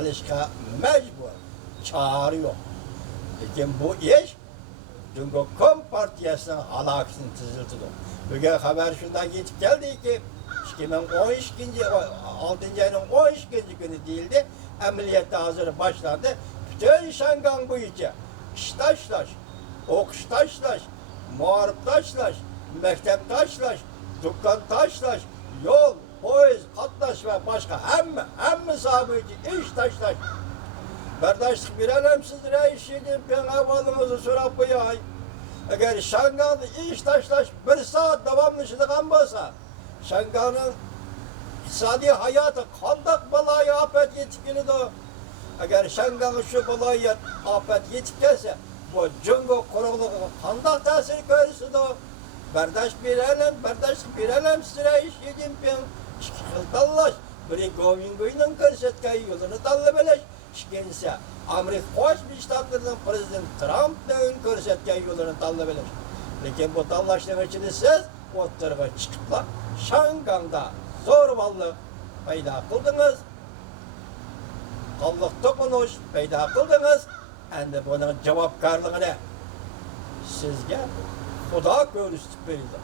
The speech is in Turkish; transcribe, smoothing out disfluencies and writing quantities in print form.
Alışka mecbur. Çağrı yok. Lakin bu iş Cumhur Partiyasının halakasını tızıltıdı. Bugün haber şundan geçip geldi ki 2012. 6. ayının 12. günü değildi. Ameliyata hazır başlandı. Bütün Şangan boyunca iştaşlaş, okuş taşlaş, muharip taşlaş, mektep taşlaş, dükkan taşlaş, yol, poyuz, katlaş ve başka hem sahibi iş taşlaş. Kardeşlik bir alemsiz reisiydim, ben havalımızı sorap koyay. Eğer Şangan'da iş taşlaş bir saat devamlı şıdıkan olsa, Şangan'ın İktisadi hayatı kandak balayı afet yetkili de eğer Şangan'ı şu balayı afet yetkilse bu cungo kuruluğu kandak tesir görürsü de berdaş bir elem sıra iş yedim ben çıkıldallaş biri Govingo'nun körsetkeyi yolunu dallabeleş çıkınsa Amerika hoş bir ştatlardan Prezident Trump'ın körsetkeyi yolunu dallabeleş lakin bu dallaştığın için siz o tarafa çıkıpla Şangan'da zorballık payda kıldınız, kallık dokunuş payda kıldınız, endi bunun cevapkarlığını sizge Xudo ko'rsatib berdi.